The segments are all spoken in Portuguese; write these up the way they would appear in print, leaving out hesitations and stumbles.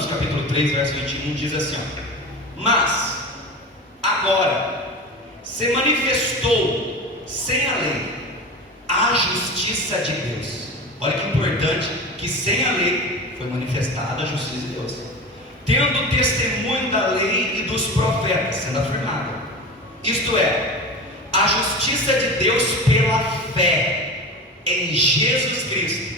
Romanos capítulo 3, verso 21 diz assim, ó: mas agora se manifestou sem a lei a justiça de Deus. Olha que importante, que sem a lei foi manifestada a justiça de Deus, tendo o testemunho da lei e dos profetas sendo afirmado, isto é, a justiça de Deus pela fé em Jesus Cristo,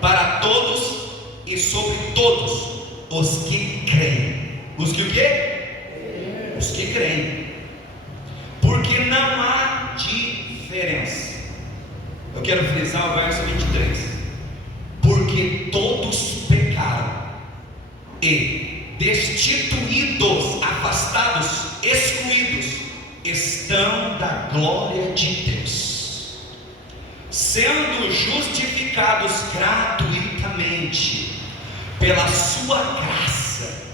para todos e sobre todos os que creem. Os que o quê? Os que creem. Porque não há diferença. Eu quero frisar o verso 23. Porque todos pecaram e destituídos, afastados, excluídos estão da glória de Deus, sendo justificados gratuitamente pela sua graça,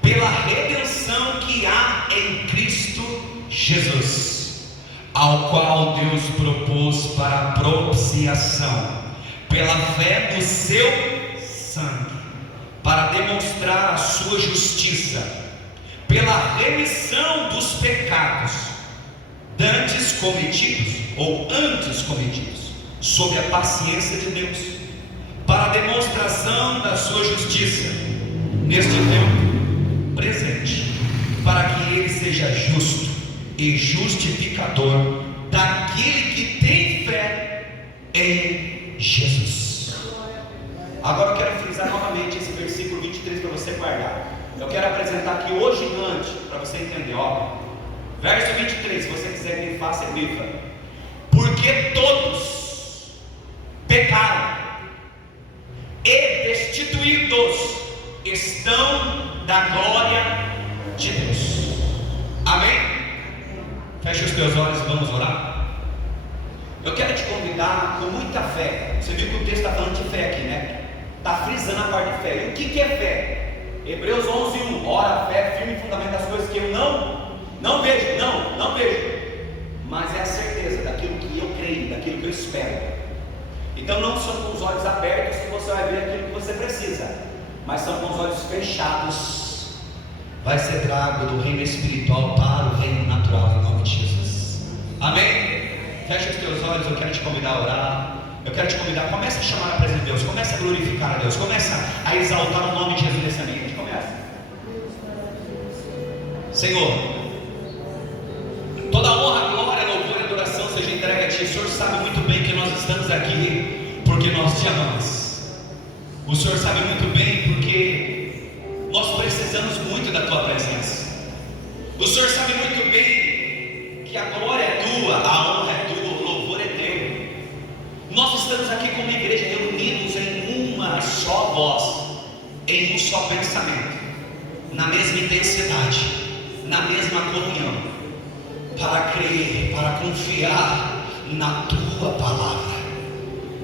pela redenção que há em Cristo Jesus, ao qual Deus propôs para a propiciação pela fé do seu sangue, para demonstrar a sua justiça, pela remissão dos pecados dantes cometidos ou antes cometidos, sob a paciência de Deus, para a demonstração da sua justiça neste tempo presente, para que ele seja justo e justificador daquele que tem fé em Jesus. Agora eu quero frisar novamente esse versículo 23 para você guardar. Eu quero apresentar aqui o gigante para você entender, ó. Verso 23, se você quiser que ele faça, grifa: porque todos pecaram e destituídos estão da glória de Deus. Amém? Feche os teus olhos e vamos orar. Eu quero te convidar com muita fé. Você viu que o texto está falando de fé aqui, né? Está frisando a parte de fé. E o que é fé? Hebreus 11:1. Ora, a fé é firme fundamento das coisas que eu não vejo, não vejo, mas é a certeza daquilo que eu creio, daquilo que eu espero. Então não são com os olhos abertos que você vai ver aquilo que você precisa, mas são com os olhos fechados. Vai ser trago do reino espiritual para o reino natural, em nome de Jesus. Amém? Fecha os teus olhos, eu quero te convidar a orar. Eu quero te convidar, começa a chamar a presença de Deus, começa a glorificar a Deus, começa a exaltar o nome de Jesus nesse ambiente. Começa. Senhor, toda honra, glória, louvor e adoração seja entregue a Ti. O Senhor sabe muito bem que nós estamos aqui porque nós Te amamos. O Senhor sabe muito bem porque nós precisamos muito da Tua presença. O Senhor sabe muito bem que a glória é Tua, a honra é Tua, o louvor é Teu. Nós estamos aqui como igreja reunidos em uma só voz, em um só pensamento, na mesma intensidade, na mesma comunhão, para crer, para confiar na Tua palavra.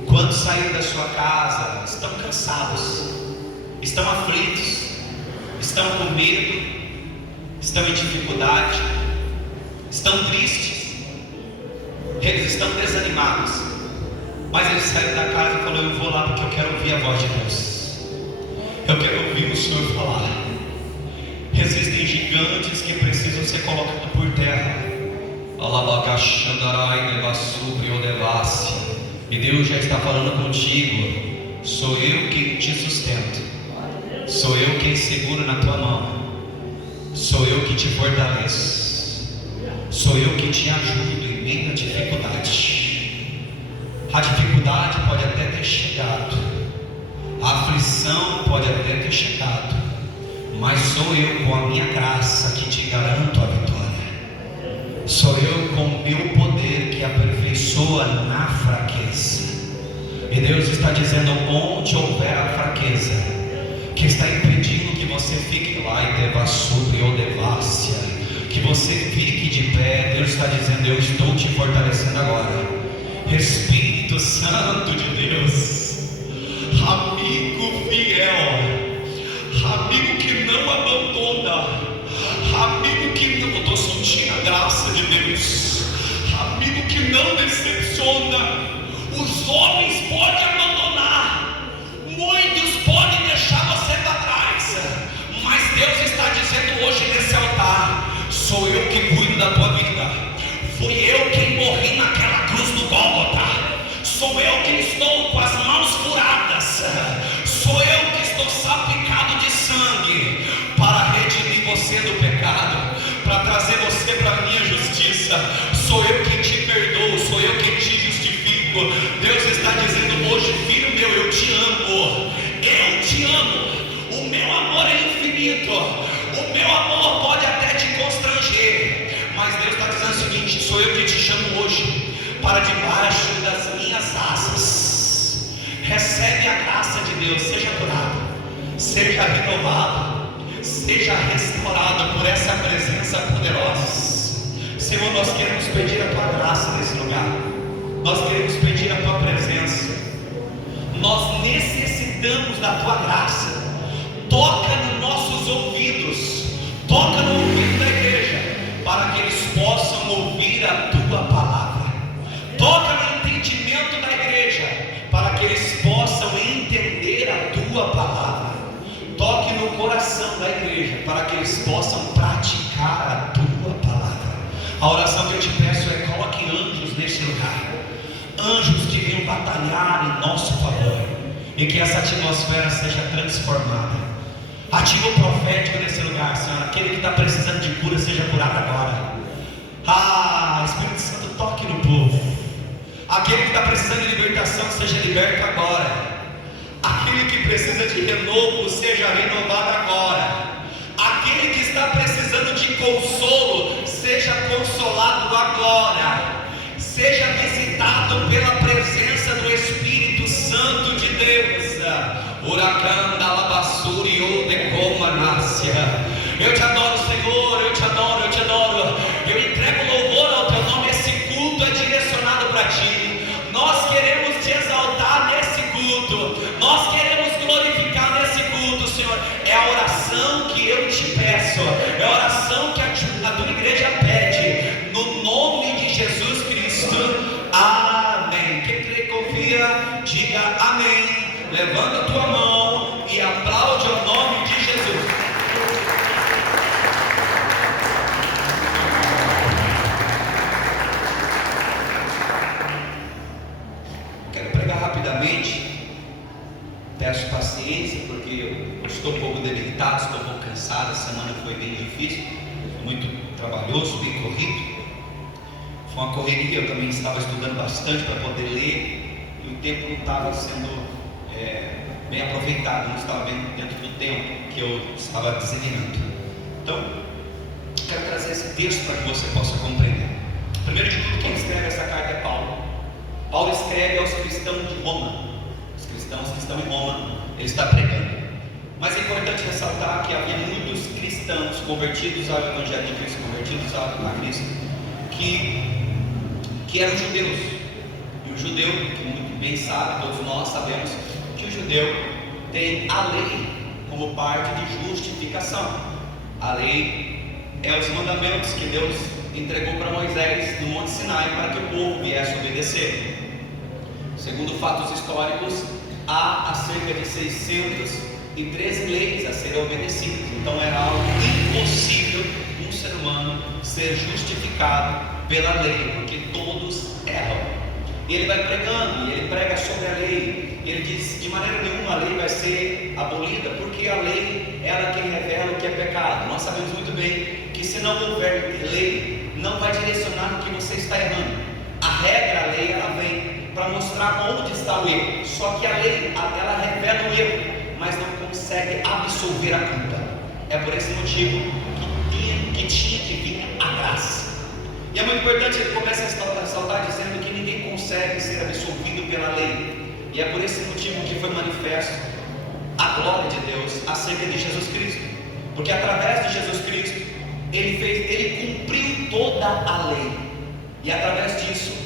Quantos saíram da sua casa estão cansados, estão aflitos, estão com medo, estão em dificuldade, estão tristes, eles estão desanimados, mas eles saíram da casa e falaram: eu vou lá porque eu quero ouvir a voz de Deus, eu quero ouvir o Senhor falar. Existem gigantes que precisam ser colocados por terra. E Deus já está falando contigo: sou eu quem te sustento, sou eu quem seguro na tua mão, sou eu que te fortaleço, sou eu que te ajudo em meio à dificuldade. A dificuldade pode até ter chegado, a aflição pode até ter chegado, mas sou eu com a minha graça que te garanto a vitória. Sou eu com o meu poder que aperfeiçoa na fraqueza. E Deus está dizendo: onde houver a fraqueza que está impedindo que você fique lá e devassure ou devassia, que você fique de pé, Deus está dizendo: eu estou te fortalecendo agora. Espírito Santo de Deus, amigo fiel, amigo que não abandona, amigo que não, eu estou sentindo a graça de Deus, amigo que não decepciona. Os homens podem abandonar, muitos podem deixar você para trás, sou eu que cuido da tua vida, fui eu quem morri naquela cruz do Gólgota, sou eu quem estou com as mãos furadas, sou eu que estou salpicado de sangue para redimir você do pecado, para trazer você para a minha justiça. Sou eu quem te perdoo, sou eu quem te justifico. Deus está dizendo hoje: filho meu, eu te amo, eu te amo, o meu amor é infinito, o meu amor pode até te constranger, mas Deus está dizendo o seguinte: sou eu que te chamo hoje para debaixo das minhas asas. Recebe a graça de Deus, seja curado, seja renovado, seja restaurado por essa presença poderosa. Senhor, nós queremos pedir a tua graça nesse lugar, nós queremos pedir a tua presença, nós necessitamos da tua graça. Toca nos nossos ouvidos, toca no ouvido da igreja, para que eles possam ouvir a tua palavra. Toca no entendimento da igreja, para que eles possam entender a tua palavra. Toque no coração da igreja, para que eles possam praticar a tua palavra. A oração que eu te peço é: coloque anjos neste lugar, anjos que venham batalhar em nosso favor, e que essa atmosfera seja transformada. Ativa o profético nesse lugar, Senhor. Aquele que está precisando de cura seja curado agora. Espírito Santo, toque no povo. Aquele que está precisando de libertação seja liberto agora. Aquele que precisa de renovo seja renovado agora. Aquele que está precisando de consolo seja consolado agora. Seja visitado pela presença do Espírito Santo de Deus. Uracanda alabassuri ou decomanácia. Eu te adoro, Senhor, eu te adoro, eu te adoro. Eu entrego louvor ao teu nome. Esse culto é direcionado para ti. Nós queremos te exaltar nesse culto, nós queremos glorificar nesse culto, Senhor. É a oração que eu te peço, é a oração que a tua igreja pede, no nome de Jesus Cristo. Amém. Quem crê e confia, diga amém. Levanta a tua mão e aplaude o nome de Jesus. Quero pregar rapidamente. Peço paciência, porque eu estou um pouco debilitado, estou um pouco cansado. A semana foi bem difícil, muito trabalhoso, bem corrido. Foi uma correria, eu também estava estudando bastante para poder ler, e o tempo não estava sendo bem aproveitado, não estava bem dentro do tempo que eu estava disseminando. Então, quero trazer esse texto para que você possa compreender. Primeiro de tudo, quem escreve essa carta é Paulo. Paulo escreve aos cristãos de Roma, os cristãos que estão em Roma, ele está pregando. Mas é importante ressaltar que havia muitos cristãos convertidos ao Evangelho de Cristo, convertidos a Cristo, que eram judeus. E o judeu, que muito bem sabe, todos nós sabemos, que o judeu tem a lei como parte de justificação. A lei é os mandamentos que Deus entregou para Moisés no Monte Sinai para que o povo viesse obedecer. Segundo fatos históricos, há cerca de 613 leis a serem obedecidas. Então era algo impossível um ser humano ser justificado pela lei, porque todos erram. E ele vai pregando, e ele prega sobre a lei. Ele diz: de maneira nenhuma a lei vai ser abolida, porque a lei é ela quem revela o que é pecado. Nós sabemos muito bem que se não houver lei, não vai direcionar no que você está errando. A regra, a lei, ela vem para mostrar onde está o erro. Só que a lei, ela revela o erro, mas não consegue absolver a culpa. É por esse motivo que tinha que vir a graça. E é muito importante, ele começa a ressaltar dizendo que ninguém consegue ser absolvido pela lei. E é por esse motivo que foi manifesto a glória de Deus acerca de Jesus Cristo. Porque através de Jesus Cristo, ele cumpriu toda a lei. E através disso,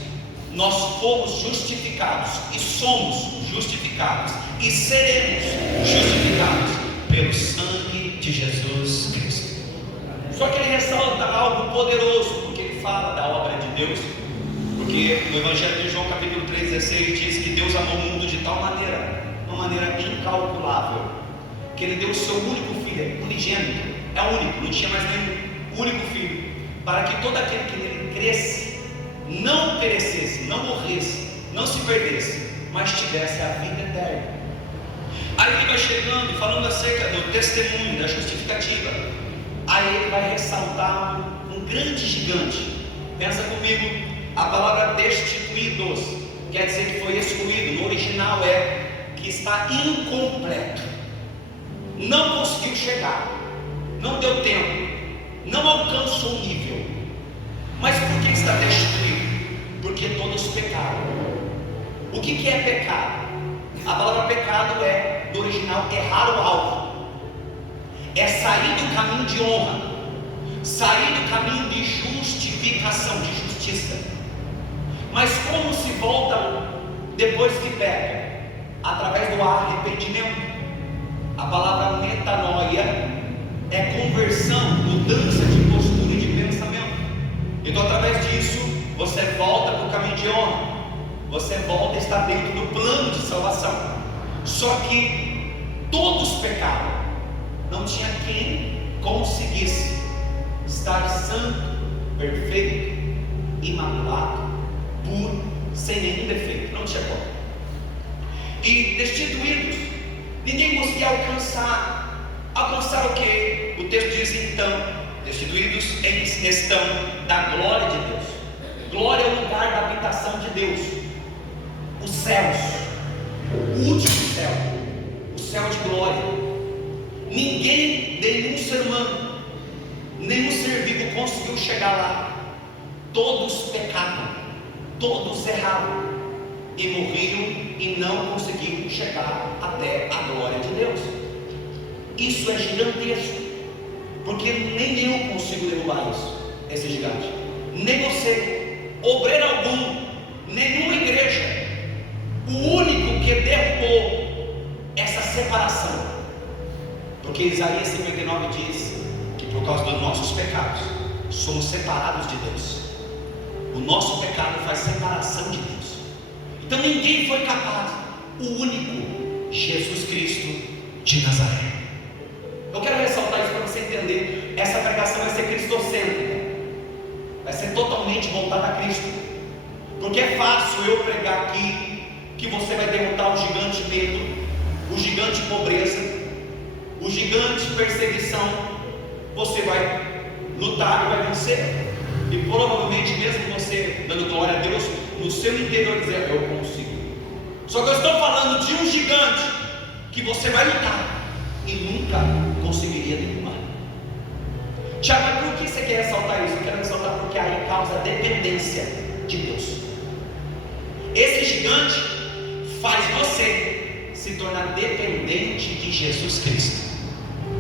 nós fomos justificados, e somos justificados, e seremos justificados pelo sangue de Jesus Cristo. Só que ele ressalta algo poderoso, porque ele fala da obra de Deus. Porque no Evangelho de João capítulo 3,16 diz que Deus amou o mundo de tal maneira, uma maneira incalculável, que ele deu o seu único filho, unigênito, é único, não tinha mais nenhum, único filho, para que todo aquele que nele cresce não perecesse, não morresse, não se perdesse, mas tivesse a vida eterna. Aí ele vai chegando e falando acerca do testemunho, da justificativa. Aí ele vai ressaltar um grande gigante. Pensa comigo, a palavra destituídos quer dizer que foi excluído. No original é que está incompleto, não conseguiu chegar, não deu tempo, não alcançou o nível. Mas por que está destituído? Porque todos pecaram. O que é pecado? A palavra pecado é, do original, errar o alvo, é sair do caminho de honra, sair do caminho de justificação, de justiça. Mas como se voltam depois que pecam? Através do arrependimento. A palavra metanoia é conversão, mudança de postura e de pensamento. Então através disso você volta para o caminho de honra, você volta a estar dentro do plano de salvação. Só que todos pecaram, não tinha quem conseguisse estar santo, perfeito, imaculado, puro, sem nenhum defeito, não tinha como. E destituídos, ninguém conseguia alcançar o que? O texto diz então, destituídos em questão da glória de Deus. Glória é o lugar da habitação de Deus, os céus, o último céu, o céu de glória. Ninguém, nenhum ser humano, nenhum ser vivo conseguiu chegar lá. Todos pecaram, todos erraram e morriam e não conseguiram chegar até a glória de Deus. Isso é gigantesco, porque nem eu consigo derrubar isso, esse gigante, nem você, obreiro algum, nenhuma igreja. O único que derrubou essa separação, porque Isaías 59 diz que por causa dos nossos pecados somos separados de Deus. O nosso pecado faz separação de Deus. Então ninguém foi capaz, o único, Jesus Cristo de Nazaré. Eu quero ressaltar isso para você entender. Essa pregação vai ser cristocêntrica, vai ser totalmente voltada a Cristo, porque é fácil eu pregar aqui que você vai derrotar o gigante medo, o gigante pobreza, o gigante perseguição. Você vai lutar e vai vencer, e provavelmente mesmo você dando glória a Deus, no seu interior dizer, eu consigo. Só que eu estou falando de um gigante que você vai lutar e nunca conseguiria derrubar. Tiago, mas por que você quer ressaltar isso? Eu quero ressaltar porque aí causa dependência de Deus. Esse gigante faz você se tornar dependente de Jesus Cristo.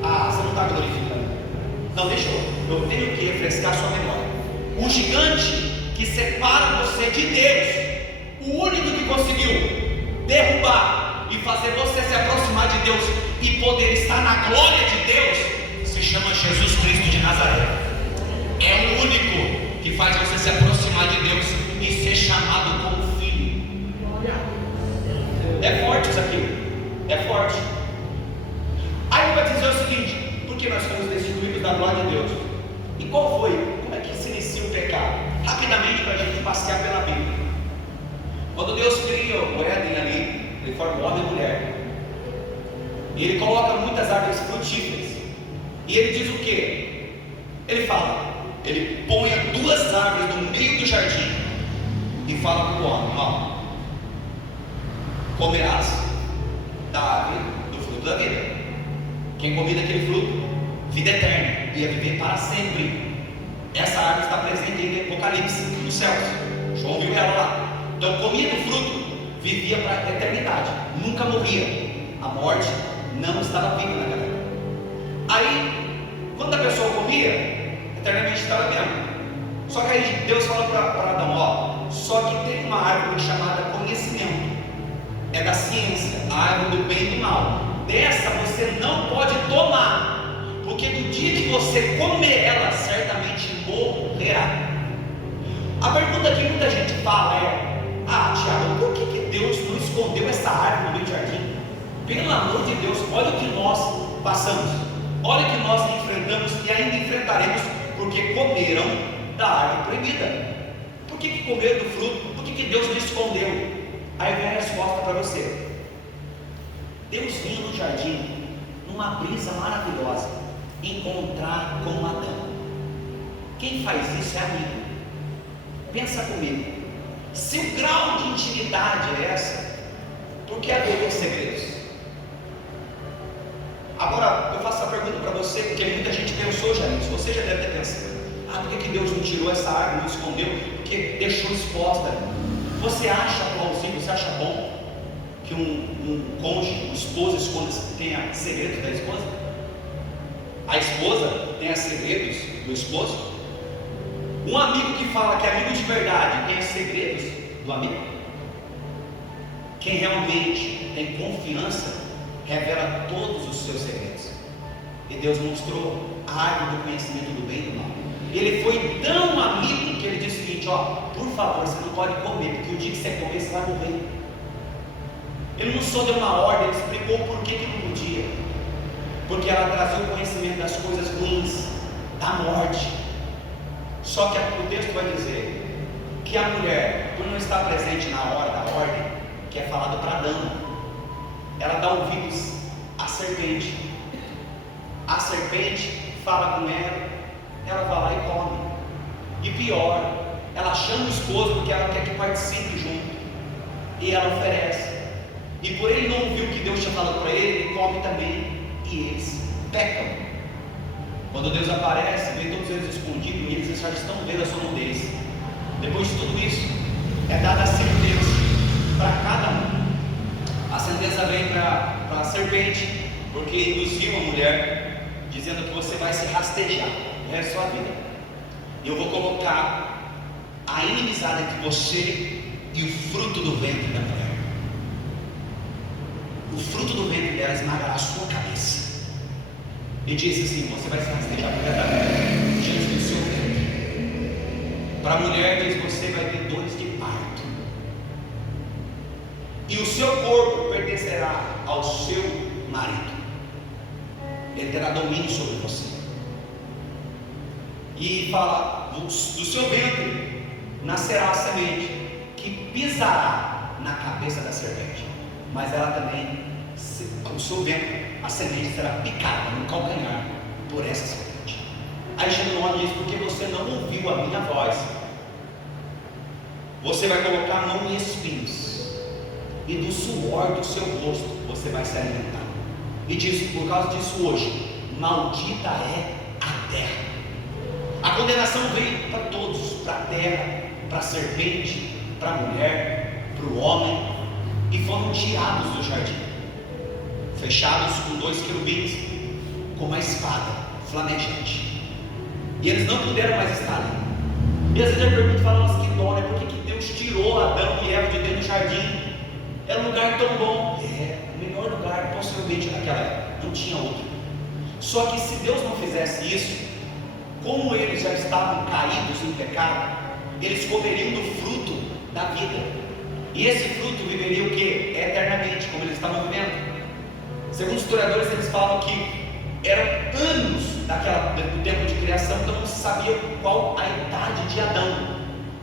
Ah, você não está glorificando. Não, deixa eu tenho que refrescar sua memória. O gigante que separa você de Deus, o único que conseguiu derrubar e fazer você se aproximar de Deus e poder estar na glória de Deus, se chama Jesus Cristo de Nazaré. É o único que faz você se aproximar de Deus e ser chamado como filho. É forte isso aqui, é forte. Aí ele vai dizer o seguinte: porque nós fomos destituídos da glória de Deus. E qual foi? Como é que se inicia o pecado? Rapidamente, para a gente passear pela Bíblia. Quando Deus cria o Éden ali, Ele forma o homem e a mulher, e Ele coloca muitas árvores frutíferas, e Ele diz o que? Ele fala, Ele põe duas árvores no meio do jardim e fala para o homem: ó, comerás da árvore do fruto da vida. Quem comida aquele fruto, vida eterna, ia viver para sempre. Essa árvore está presente em Apocalipse, nos céus. João viu ela lá. Então comia do fruto, vivia para a eternidade, nunca morria. A morte não estava viva naquela época. Aí, quando a pessoa comia, eternamente estava vivendo. Só que aí Deus fala para Adão: ó, só que tem uma árvore chamada conhecimento, é da ciência, a árvore do bem e do mal. Dessa você não pode tomar, porque do dia que você comer ela, certamente morrerá. A pergunta que muita gente fala é: ah, Tiago, por que Deus não escondeu essa árvore no meio do jardim? Pelo amor de Deus, olha o que nós passamos, olha o que nós enfrentamos e ainda enfrentaremos Porque comeram da árvore proibida. Por que comeram do fruto? Por que Deus não escondeu? Aí vem a resposta para você. Deus vinha no jardim, numa brisa maravilhosa, encontrar com Adão. Quem faz isso é amigo. Pensa comigo. Se o grau de intimidade é essa, por que haveria segredos? Agora, eu faço a pergunta para você, porque muita gente pensou já nisso. Você já deve ter pensado: por que Deus não tirou essa árvore, não escondeu? Porque deixou exposta. Você acha plausível, você acha bom que um cônjuge, um esposo tenha segredos da esposa? A esposa tenha segredos do esposo? Um amigo que fala que é amigo de verdade tem segredos do amigo? Quem realmente tem confiança revela todos os seus segredos. E Deus mostrou a árvore do conhecimento do bem e do mal. Ele foi tão amigo que ele disse o seguinte: por favor, você não pode comer, porque o dia que você comer, você vai morrer. Ele não só deu uma ordem, ele explicou por que não podia. Porque ela trazia o conhecimento das coisas ruins, da morte. Só que o texto vai dizer que a mulher, por não estar presente na hora da ordem, que é falado para Adão, ela dá ouvidos à serpente. A serpente fala com ela vai lá e come. E pior, ela chama o esposo porque ela quer que participe junto. E ela oferece. E por ele não ouvir o que Deus tinha falado para ele, ele come também. E eles pecam. Quando Deus aparece, vê todos eles escondidos e eles já estão vendo a sua nudez. Depois de tudo isso, é dada a sentença para cada um. A sentença vem para a serpente, porque induziu a mulher, dizendo que você vai se rastejar o resto da sua vida. E eu vou colocar a inimizade entre você e o fruto do ventre da mulher. O fruto do ventre dela esmagará a sua cabeça. E disse assim: você vai se rastejar completamente diante do seu ventre. Para a mulher diz: você vai ter dores de parto. E o seu corpo pertencerá ao seu marido. Ele terá domínio sobre você. E fala: do seu ventre nascerá a semente que pisará na cabeça da serpente. Mas ela também, o seu ventre, a semente será picada no calcanhar por essa serpente. Aí chega no homem e diz: porque você não ouviu a minha voz, você vai colocar a mão em espinhos, e do suor do seu rosto você vai se alimentar. E diz: por causa disso hoje, maldita é a terra. A condenação veio para todos, para a terra, para a serpente, para a mulher, para o homem, e foram tirados do jardim, fechados com 2 querubins, com uma espada flamejante, e eles não puderam mais estar ali. E às vezes eu pergunto e falo: mas que dó, né? Por que Deus tirou Adão e Eva de dentro do jardim? Era um lugar tão bom, o melhor lugar possivelmente naquela época, não tinha outro. Só que se Deus não fizesse isso, como eles já estavam caídos em pecado, eles comeriam do fruto da vida. E esse fruto viveria o que? Eternamente, como eles estavam vivendo. Segundo os historiadores, eles falam que eram anos do tempo de criação, então não se sabia qual a idade de Adão.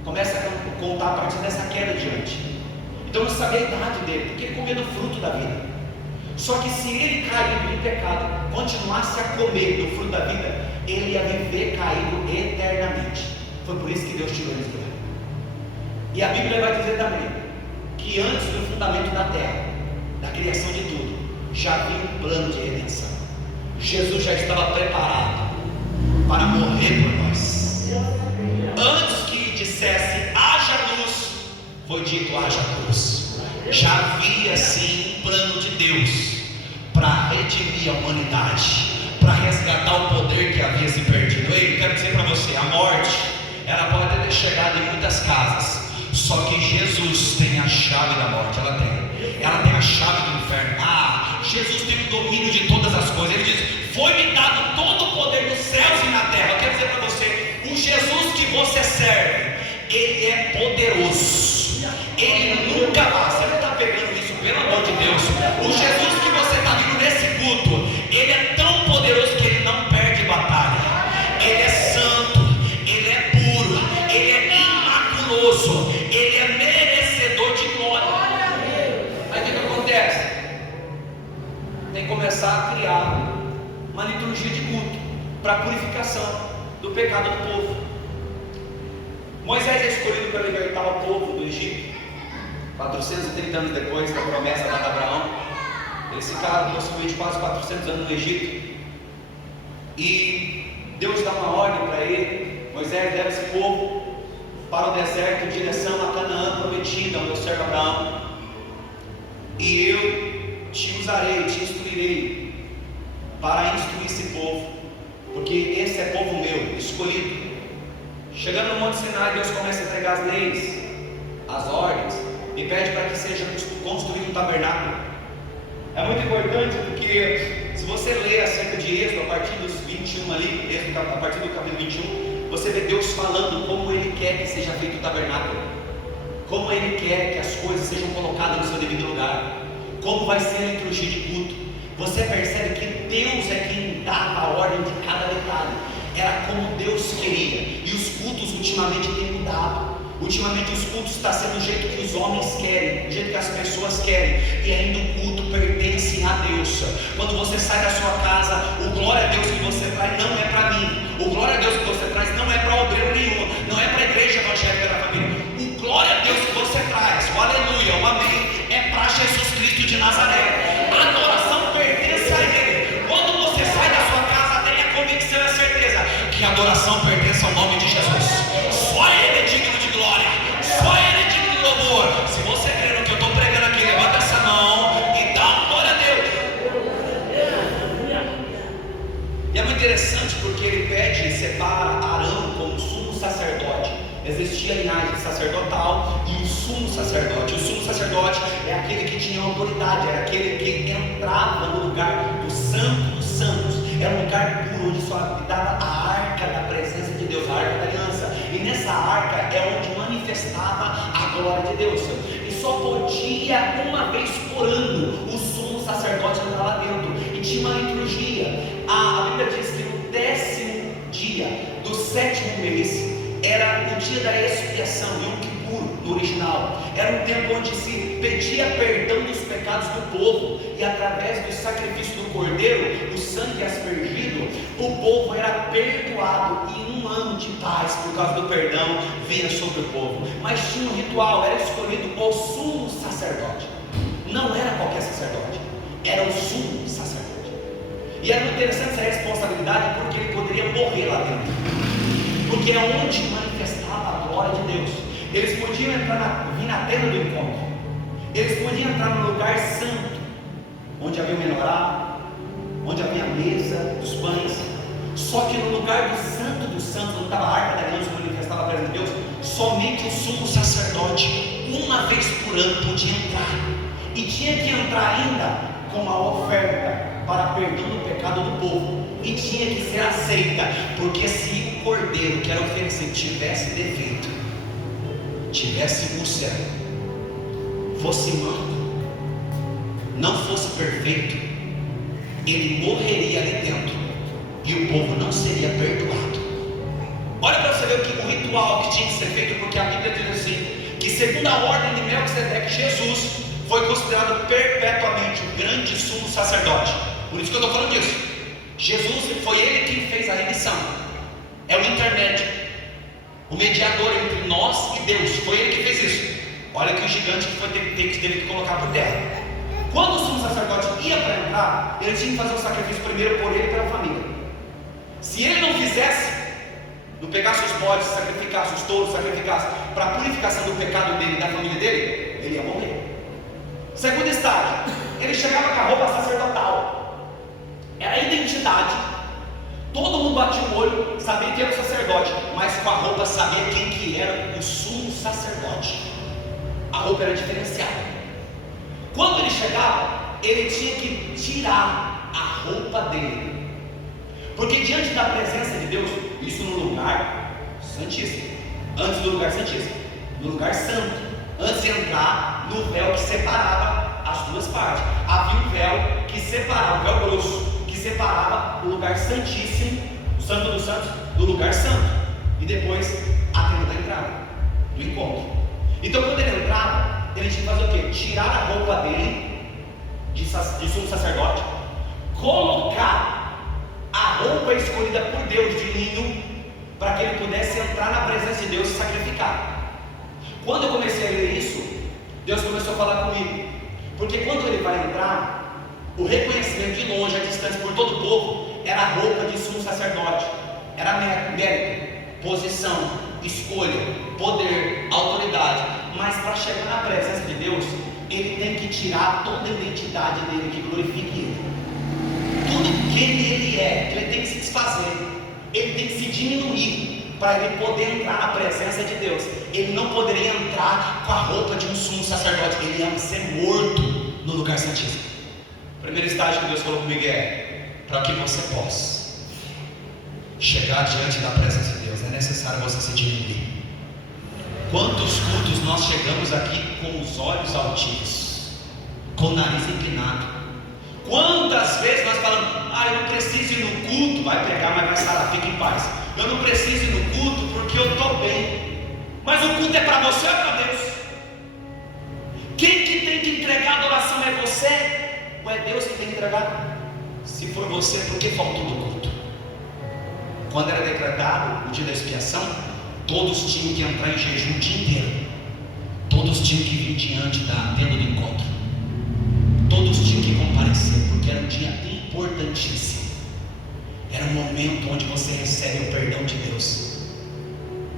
Começa a contar a partir dessa queda diante. Então não se sabia a idade dele, porque ele comia do fruto da vida. Só que se ele caído em pecado, continuasse a comer do fruto da vida, ele ia viver caído eternamente. Foi por isso que Deus tirou eles do céu. E a Bíblia vai dizer também que antes do fundamento da terra, da criação de tudo, já havia um plano de redenção. Jesus já estava preparado para morrer por nós. Antes que dissesse haja luz, foi dito haja cruz. Já havia sim um plano de Deus para redimir a humanidade, para resgatar o poder que havia se perdido. Ei, eu quero dizer para você, a morte, ela pode ter chegado em muitas casas, só que Jesus tem a chave da morte. Ela tem a chave do inferno. Jesus tem o domínio de todas as coisas. Ele diz: foi-me dado todo o poder dos céus e na terra. Eu quero dizer para você, o Jesus que você serve, ele é poderoso. Ele nunca vai. Você não está pegando isso, pelo amor de Deus. O Jesus que você está vindo nesse culto, ele é tão poderoso que ele não perde batalha. Ele é santo, para a purificação do pecado do povo. Moisés é escolhido para libertar o povo do Egito, 430 anos depois da promessa dada a Abraão. Eles ficaram possivelmente quase 400 anos no Egito, e Deus dá uma ordem para ele: Moisés, leva esse povo para o deserto em direção a Canaã prometida ao meu servo Abraão, e eu te usarei, te instruirei para instruir esse povo, porque esse é povo meu, escolhido. Chegando no Monte Sinai, Deus começa a entregar as leis, as ordens, e pede para que seja construído um tabernáculo. É muito importante porque, se você ler acerca de Êxodo, a partir dos 21 ali, Êxodo, a partir do capítulo 21, você vê Deus falando como Ele quer que seja feito o tabernáculo, como Ele quer que as coisas sejam colocadas no seu devido lugar, como vai ser a liturgia de culto. Você percebe que Deus é quem dá a ordem de cada detalhe. Era como Deus queria. E os cultos ultimamente têm mudado. Ultimamente os cultos estão sendo do jeito que os homens querem, do jeito que as pessoas querem, e ainda o culto pertence a Deus. Quando você sai da sua casa, o glória a Deus que você traz não é para mim, o glória a Deus que você traz não é para obreiro nenhum, não é para a igreja evangélica da família. O glória a Deus que você traz, o aleluia, o amém, é para Jesus Cristo de Nazaré. A adoração pertence a Ele. Quando você sai da sua casa, tenha convicção e a certeza que a adoração pertence ao nome de Jesus. Só Ele é digno de glória, só Ele é digno de louvor. Se você crê no que eu estou pregando aqui, levanta essa mão e dá uma glória a Deus. E é muito interessante porque Ele pede e separa Arão como sumo sacerdote. Existia a linhagem sacerdotal e o sumo sacerdote. O sumo sacerdote é aquele que tinha autoridade, era aquele que entrava no lugar do santo dos santos. Era um lugar puro onde só habitava a arca da presença de Deus, a arca da aliança. E nessa arca é onde manifestava a glória de Deus. E só podia uma vez por ano o sumo sacerdote entrar lá dentro. E tinha uma liturgia. A Bíblia diz que no 10º dia do 7º mês era o dia da expiação, Yom Kippur no original. Era um tempo onde se pedia perdão dos pecados do povo, e através do sacrifício do cordeiro, o sangue aspergido, o povo era perdoado, e um ano de paz por causa do perdão vinha sobre o povo. Mas tinha um ritual, era escolhido o sumo sacerdote. Não era qualquer sacerdote, era o sumo sacerdote. E era interessante essa responsabilidade, porque ele poderia morrer lá dentro, porque é onde manifestava a glória de Deus. Eles podiam vir na tenda do encontro, eles podiam entrar no lugar santo, onde havia o menorá, onde havia a mesa dos pães. Só que no lugar do santo dos santos, onde estava a arca da aliança, onde manifestava a presença de Deus, somente o sumo sacerdote, uma vez por ano, podia entrar. E tinha que entrar ainda com a oferta para perdão do pecado do povo, e tinha que ser aceita, porque se o cordeiro que era oferecido tivesse defeito, tivesse úlcera, fosse manco, não fosse perfeito, ele morreria ali dentro e o povo não seria perdoado. Olha para você ver o ritual que tinha que ser feito, porque a Bíblia diz assim, que segundo a ordem de Melquisedeque, Jesus foi considerado perpetuamente o grande sumo sacerdote. Por isso que eu estou falando disso. Jesus, foi Ele quem fez a remissão, é o intermédio, o mediador entre nós e Deus, foi Ele que fez isso. Olha que o gigante que teve que colocar por terra. Quando o sumo sacerdote ia para entrar, ele tinha que fazer o sacrifício primeiro por ele e pela família. Se ele não fizesse, não pegasse os bodes, sacrificasse os touros, sacrificasse para a purificação do pecado dele e da família dele, ele ia morrer. Segundo estágio, ele chegava com a roupa sacerdotal, era a identidade. Todo mundo batia o olho, sabia que era o sacerdote, mas com a roupa sabia quem que era o sumo sacerdote. A roupa era diferenciada. Quando ele chegava, ele tinha que tirar a roupa dele, porque diante da presença de Deus, isso no lugar santíssimo, antes do lugar santíssimo, no lugar santo, antes de entrar no véu que separava as duas partes, havia um véu que separava, um véu grosso, que separava o lugar santíssimo, o santo dos santos, do lugar santo, e depois a tenda da entrada, do encontro. Então quando ele entrava, ele tinha que fazer o quê? Tirar a roupa dele de sumo sacerdote, colocar a roupa escolhida por Deus de linho, para que ele pudesse entrar na presença de Deus e sacrificar. Quando eu comecei a ler isso, Deus começou a falar comigo, porque quando ele vai entrar, o reconhecimento de longe, a distância por todo o povo, era a roupa de sumo sacerdote, era mérito, posição, escolha, poder, autoridade. Mas para chegar na presença de Deus, ele tem que tirar toda a identidade dele que glorifique ele. Tudo que ele é, ele tem que se desfazer, ele tem que se diminuir para ele poder entrar na presença de Deus. Ele não poderia entrar com a roupa de um sumo sacerdote, ele ia ser morto no lugar santíssimo. O primeiro estágio que Deus falou comigo é: para que você possa chegar diante da presença de Deus, é necessário você se diminuir. Quantos cultos nós chegamos aqui com os olhos altivos, com o nariz inclinado? Quantas vezes nós falamos: eu não preciso ir no culto, vai pegar, mas vai sarar, fica em paz. Eu não preciso ir no culto porque eu estou bem. Mas o culto é para você ou é para Deus? Quem que tem que entregar a adoração é você? Ou é Deus que tem que entregar? Se for você, por que faltou do culto? Quando era decretado o dia da expiação, todos tinham que entrar em jejum o dia inteiro. Todos tinham que vir diante da tenda do encontro. Todos tinham que comparecer, porque era um dia importantíssimo. Era um momento onde você recebe o perdão de Deus.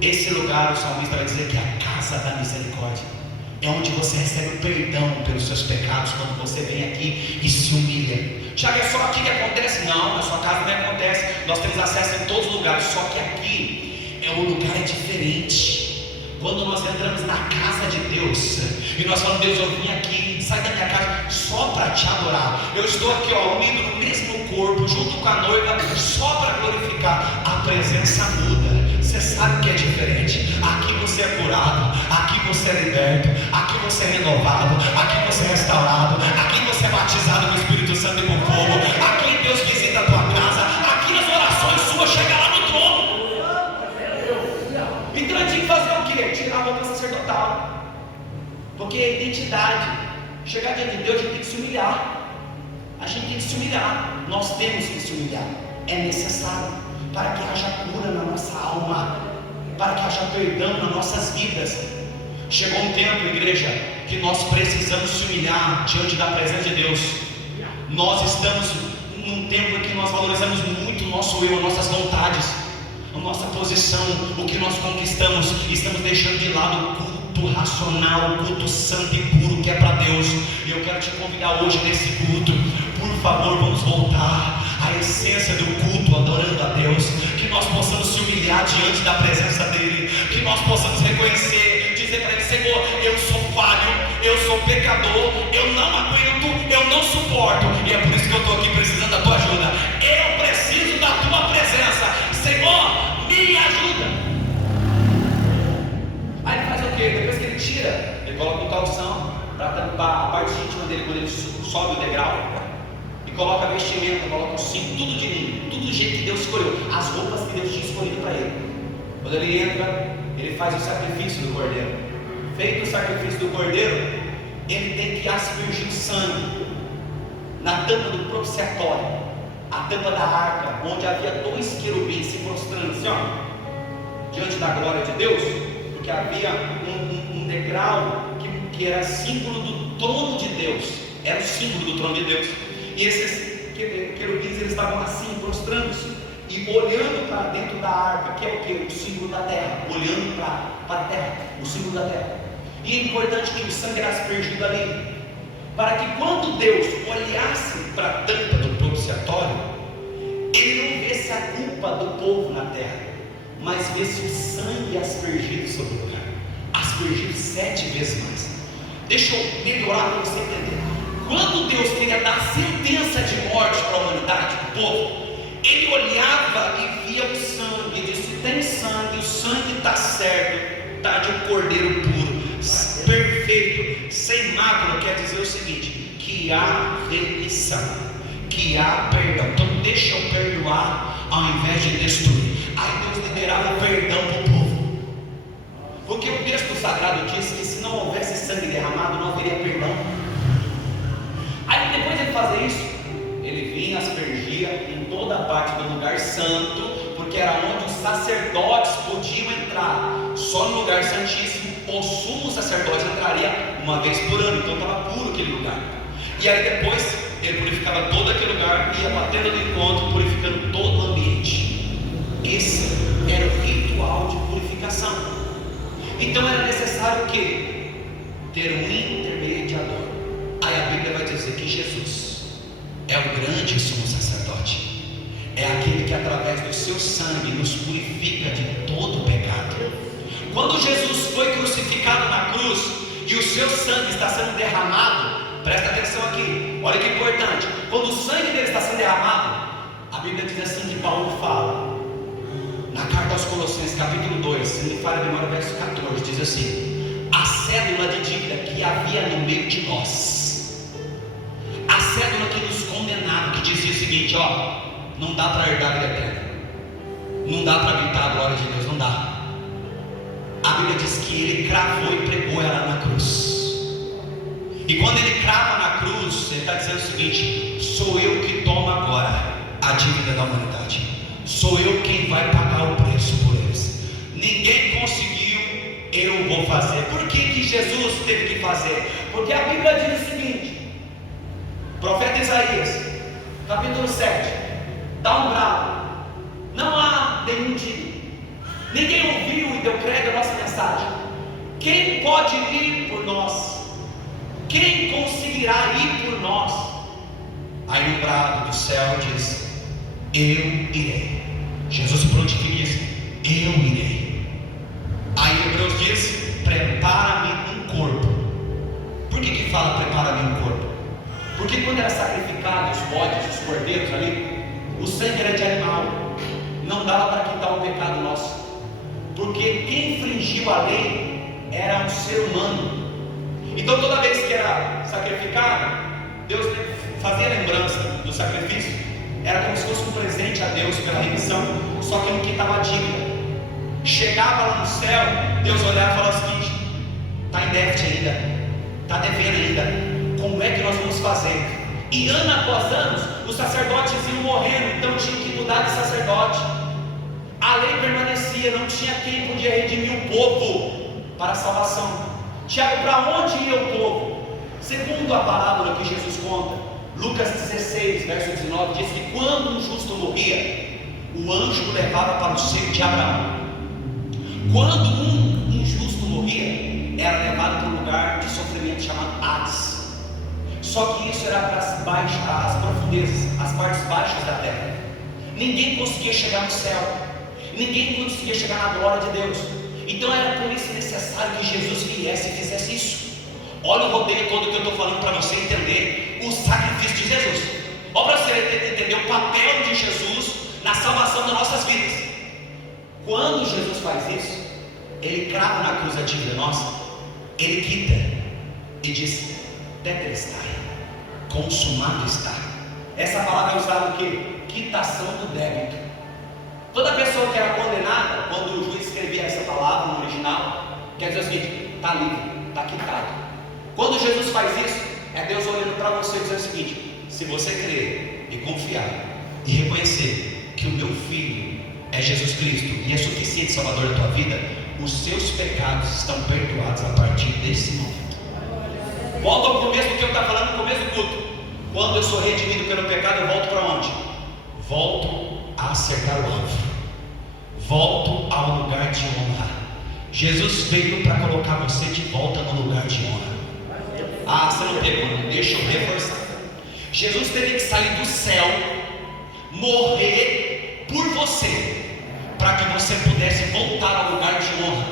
Esse lugar, o salmista vai dizer que é a casa da misericórdia. É onde você recebe o perdão pelos seus pecados, quando você vem aqui e se humilha. Tiago, é só aqui que acontece? Não, na sua casa também acontece. Nós temos acesso em todos os lugares, só que aqui o lugar é diferente. Quando nós entramos na casa de Deus e nós falamos: Deus, eu vim aqui, sai da minha casa só para te adorar. Eu estou aqui, unido no mesmo corpo, junto com a noiva, só para glorificar. A presença muda. Você sabe que é diferente. Aqui você é curado, aqui você é liberto, aqui você é renovado, aqui você é restaurado, aqui você é batizado com o Espírito Santo e com fogo. Aqui Deus visita a tua casa, aqui as orações suas chegam lá no trono. Então eu tinha que fazer o quê? Tirar a roupa sacerdotal, porque é identidade. Chegar diante de Deus, a gente tem que se humilhar. A gente tem que se humilhar. Nós temos que se humilhar. É necessário, para que haja cura na nossa alma, para que haja perdão nas nossas vidas. Chegou um tempo, igreja, que nós precisamos se humilhar diante da presença de Deus. Nós estamos num tempo em que nós valorizamos muito o nosso eu, as nossas vontades, a nossa posição, o que nós conquistamos. Estamos deixando de lado o culto racional, o culto santo e puro que é para Deus. E eu quero te convidar hoje nesse culto, por favor, vamos voltar à essência do culto, adorando a Deus. Que nós possamos se humilhar diante da presença dEle, que nós possamos reconhecer, dizer para Ele: Senhor, eu sou falho, eu sou pecador, eu não aguento, eu não suporto, e é por isso que eu estou aqui precisando da tua ajuda. Eu preciso da tua presença, Senhor, me ajuda. Aí ele faz o quê? Depois que ele tira, ele coloca um calção para tampar a parte íntima dele quando ele sobe o degrau, e coloca a vestimenta, coloca o cinto, tudo de linho, tudo do jeito que Deus escolheu, as roupas que Deus tinha escolhido para ele. Quando ele entra, ele faz o sacrifício do cordeiro. Feito o sacrifício do cordeiro, ele tem que aspergir o sangue na tampa do propiciatório, a tampa da arca, onde havia 2 querubins se prostrando assim, diante da glória de Deus, porque havia um degrau que era símbolo do trono de Deus, era o símbolo do trono de Deus. E esses querubins, eles estavam assim, prostrando-se e olhando para dentro da arca, que é o que? O símbolo da terra, olhando para a terra, o símbolo da terra. E é importante que o sangue era aspergido ali, para que quando Deus olhasse para a tampa do propiciatório, ele não visse a culpa do povo na terra, mas visse o sangue aspergido sobre o lugar, aspergido 7 vezes mais. Deixa eu melhorar para você entender. Quando Deus queria dar sentença de morte para a humanidade, para o povo, ele olhava e via o sangue, e disse: tem sangue, o sangue está certo, está de um cordeiro puro, perfeito, sem mácula. Quer dizer o seguinte: que há remissão, que há perdão. Então deixa eu perdoar ao invés de destruir. Aí Deus liberava o perdão para o povo, porque o texto sagrado diz que se não houvesse sangue derramado, não haveria perdão. Aí depois de ele fazer isso, ele vinha ninguém aspergia em toda a parte do lugar santo, porque era onde os sacerdotes podiam entrar. Só no lugar santíssimo o sumo sacerdote entraria uma vez por ano, então estava puro aquele lugar. E aí depois ele purificava todo aquele lugar, ia para a tenda do encontro, purificando todo o ambiente. Esse era o ritual de purificação. Então era necessário o quê? Ter um intermediador. Aí a Bíblia vai dizer que Jesus é o grande sumo sacerdote, é aquele que através do seu sangue nos purifica de todo o pecado. Quando Jesus foi crucificado na cruz e o seu sangue está sendo derramado, presta atenção aqui, olha que importante, quando o sangue dele está sendo derramado, a Bíblia diz assim que Paulo fala, na carta aos Colossenses capítulo 2, se me falha a memória, verso 14, diz assim: a cédula de dívida que havia no meio de nós, a cédula que nos condenava, que dizia o seguinte, ó, não dá para herdar a vida eterna, não dá para habitar a glória de Deus, não dá. A Bíblia diz que ele cravou e pregou ela na cruz. E quando ele crava na cruz, ele está dizendo o seguinte: sou eu que tomo agora a dívida da humanidade, sou eu quem vai pagar o preço por eles. Ninguém conseguiu, eu vou fazer. Por que Jesus teve que fazer? Porque a Bíblia diz o seguinte, profeta Isaías capítulo 7, dá um brado, não há nenhum dia, ninguém ouviu e deu crédito à nossa mensagem. Quem pode ir por nós? Quem conseguirá ir por nós? Aí no brado do céu diz: eu irei. Jesus se prontifica e diz: eu irei. Aí Hebreus diz: prepara-me um corpo. Por que fala prepara-me um corpo? Porque quando era sacrificado os bodes, os cordeiros ali, o sangue era de animal, não dava para quitar o pecado nosso, porque quem infringiu a lei era um ser humano. Então toda vez que era sacrificado, Deus fazia lembrança do sacrifício, era como se fosse um presente a Deus pela remissão, só que não quitava a dívida. Chegava lá no céu, Deus olhava e falava o seguinte: está em déficit ainda, está devendo ainda, como é que nós vamos fazer? E ano após ano, os sacerdotes iam morrendo, então tinha que mudar de sacerdote. A lei permanecia, não tinha quem podia redimir o povo para a salvação. Tiago, para onde ia o povo? Segundo a parábola que Jesus conta, Lucas 16, verso 19, diz que quando um justo morria, o anjo o levava para o seio de Abraão. Quando um injusto morria, era levado para um lugar de sofrimento chamado Hades. Só que isso era para as profundezas, as partes baixas da terra. Ninguém conseguia chegar no céu, ninguém conseguia chegar na glória de Deus. Então era por isso necessário que Jesus viesse e fizesse isso. Olha o rodeio todo que eu estou falando para você entender o sacrifício de Jesus. Olha para você entender o papel de Jesus na salvação das nossas vidas. Quando Jesus faz isso, ele crava na cruz a dívida nossa, ele quita e diz: tetelestai, consumado está. Essa palavra é usada o quê? Quitação do débito. Toda pessoa que era condenada, quando o juiz escrevia essa palavra no original, quer dizer o seguinte: está livre, está quitado. Quando Jesus faz isso, é Deus olhando para você e dizendo o seguinte: se você crer e confiar e reconhecer que o meu Filho é Jesus Cristo e é suficiente Salvador da tua vida, os seus pecados estão perdoados a partir desse momento. Volta ao começo do que eu estava falando no começo do culto. Quando eu sou redimido pelo pecado, eu volto para onde? Volto a acertar o alvo, volto ao lugar de honra. Jesus veio para colocar você de volta no lugar de honra. Ah, você não pegou, deixa eu reforçar. Jesus teve que sair do céu, morrer por você, para que você pudesse voltar ao lugar de honra.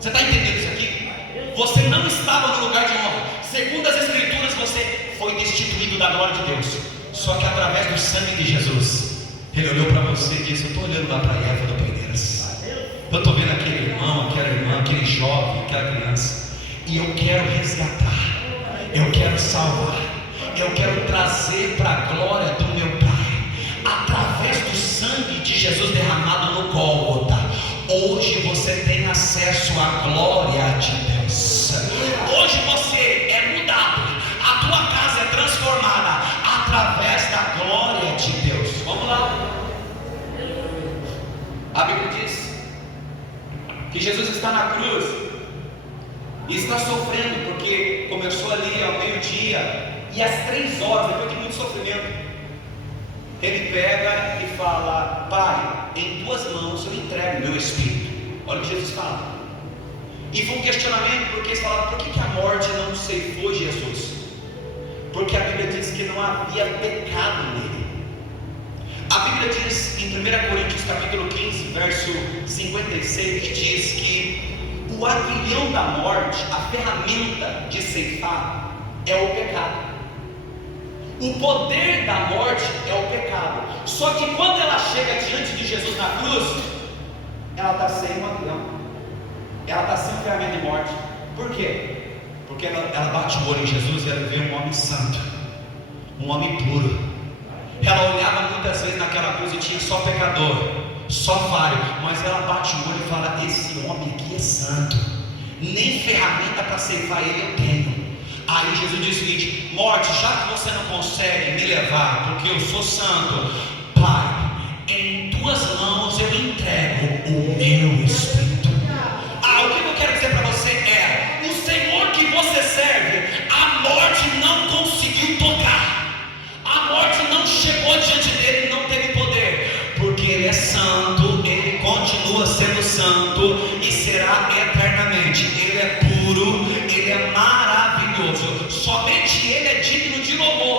Você está entendendo isso aqui? Você não estava no lugar de honra. Segundo as Escrituras, você foi destituído da glória de Deus. Só que através do sangue de Jesus, Ele olhou para você e disse: eu estou olhando lá para a Eva do Paineiras, eu estou vendo aquele irmão, aquela irmã, aquele jovem, aquela criança, e eu quero resgatar, eu quero salvar, eu quero trazer para a glória do meu Pai, através do sangue de Jesus derramado no Gólgota. Hoje você tem acesso à glória de Deus. Hoje você é mudado, a tua casa é transformada através da glória que Jesus está na cruz e está sofrendo, porque começou ali ao meio-dia, e às 3 horas, depois de muito sofrimento, ele pega e fala: Pai, em tuas mãos eu entrego o meu espírito. Olha o que Jesus fala. E foi um questionamento, porque eles falaram: por que a morte não ceifou Jesus? Porque a Bíblia diz que não havia pecado nele. A Bíblia diz em 1 Coríntios capítulo 15, verso 56, diz que o aguilhão da morte, a ferramenta de ceifar, é o pecado. O poder da morte é o pecado. Só que quando ela chega diante de Jesus na cruz, ela está sem um aguilhão, ela está sem ferramenta de morte. Por quê? Porque ela bate o olho em Jesus e ela vê um homem santo, um homem puro. Ela olhava muitas vezes naquela cruz e tinha só pecador, só falho, mas ela bate o olho e fala: esse homem aqui é santo, nem ferramenta para ceifar ele eu tenho. Aí Jesus diz o seguinte: morte, já que você não consegue me levar, porque eu sou santo, Pai, em tuas mãos eu entrego o meu espírito.